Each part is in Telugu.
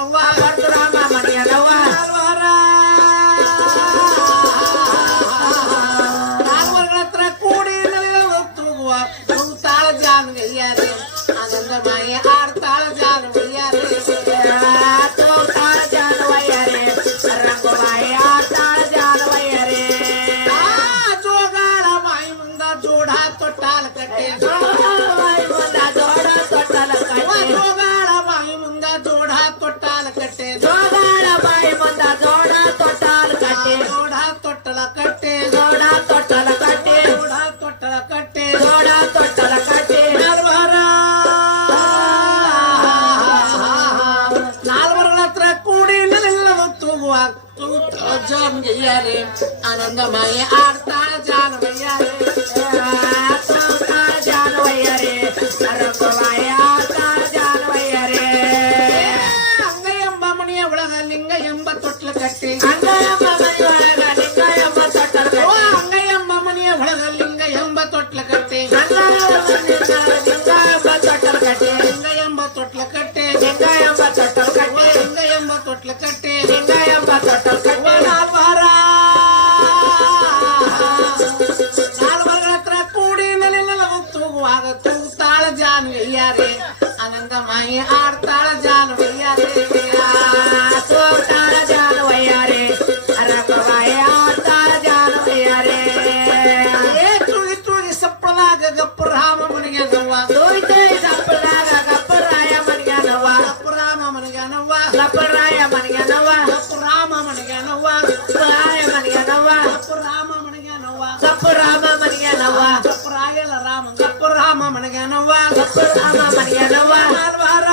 नव्वा वर्तुरा मामनिया नव्वा हलवरा ताल वर्गत्र कोडी नव्वा तू ताल जान गैया रे. आनंद माई आर ताल जान गैया रे. तो ताल जान वैया रे. रंग माई आर ताल जान वैया रे. आ जोगाला माई मुंदा जोडा तो ताल कटे. ஜோம் யாரு அனந்தமய ஆர்த்தா ஜானவையாரு ஜானவையாரு அரங்கமய ஆர்த்தா ஜானவையாரு அங்க எம்ப மணிய உலக லிங்க எம்ப தொட்டில் கட்டி அங்க எம்ப மணி உலக லிங்க எம்ப தொட்டில் கட்டி. அங்க எம்ப மணிய உலக லிங்க எம்ப தொட்டில் கட்டி. తూవాగ తూగుతాళ జాను వెయ్యారే ఆనందమయ్య ఆడతాళ జాను వెయ్యారే తూతాళ జాను వెయ్యారే అరకవాయ ఆడతాళ జాను వెయ్యారే ఏ తుడి తుడి సప్పలాగ గప్పు రామ మునిగనవ్వా తోడితే సప్పలాగ గప్పు రాయ మునిగనవ్వా గప్పు రామ మునిగనవ్వా గప్పు రాయ మునిగనవ్వా గప్పు రామ మునిగనవ్వా గప్పు రాయ మునిగనవ్వా గప్పు రామ ಮನೆಗೆ ನವ್ವ ಗಪ್ಪ ರಾಮ ಮನೆಗೆ ನವ್ವ ಗಪ್ಪ ರಾಮ ಮನೆಗೆ ನವ್ವ ಗಪ್ಪ ರಾಯಲ ರಾಮ ಗಪ್ಪ ರಾಮ ಮನೆಗೆ ನವ್ವ ಗಪ್ಪ ರಾಮ ಮನೆಗೆ ನವ್ವ ನಾಲ್ವಾರ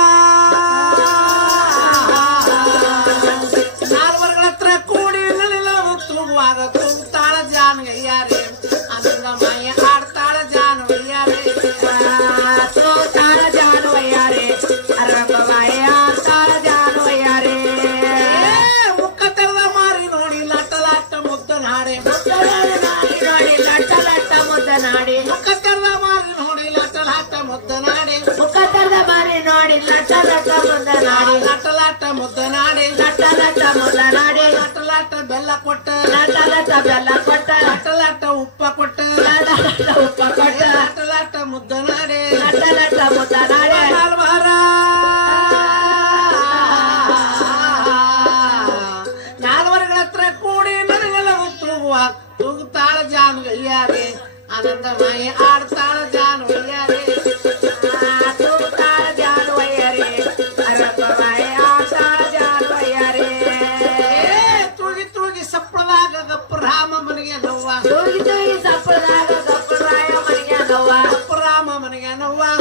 ನಾಲ್ವರ್ಗಳ ಹತ್ರ ಕೂಡಿ ನೆಲೆಲ್ಲವೂ ತೂಗುವಾಗ ತೂಗುತ್ತಾಳ ಜಾನಗಯ್ಯಾರೆ ಆನಂದಮಯ ಆಡ್ತಾಳ ಕೊಟ್ಟ ಲಟ್ಟ ಲಟ್ಟ ಬೆಲ್ಲ ಕೊಟ್ಟ ಲಟ್ಟ ಲಟ್ಟ ಉಪ್ಪ ಕೊಟ್ಟ ಲಟ್ಟ ಲಟ್ಟ ಉಪ್ಪ ಕೊಟ್ಟ ಲಟ್ಟ ಲಟ್ಟ ಮುದ್ದ ನಾಡಿ ಲಟ್ಟ ಲಟ್ಟ ಮುದ್ದ ನಾಡಿ ನಾಲ್ವಾರ ನಾಲ್ವರ್ಗಳ ಹತ್ರ ಕೂಡಿ ನನಗೆಲ್ಲವೂ ತೂಗುವ ತೂಗುತ್ತಾಳ ಜಾನಗಯ್ಯಾರೆ ಆನಂದಮಯ ಆಡ್ತಾಳ ಜಾನವಯ್ಯಾರೆ ತೂಗುತ್ತಾಳ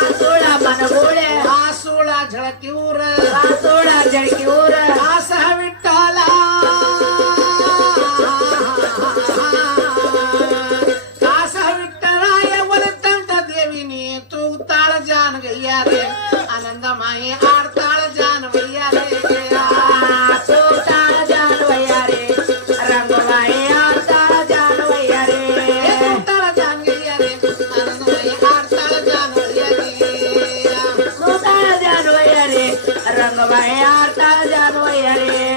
सोळा बनगोळे हा सोळा झळकी उर. हा आस झळकी उर. યાર તાજા બોય રે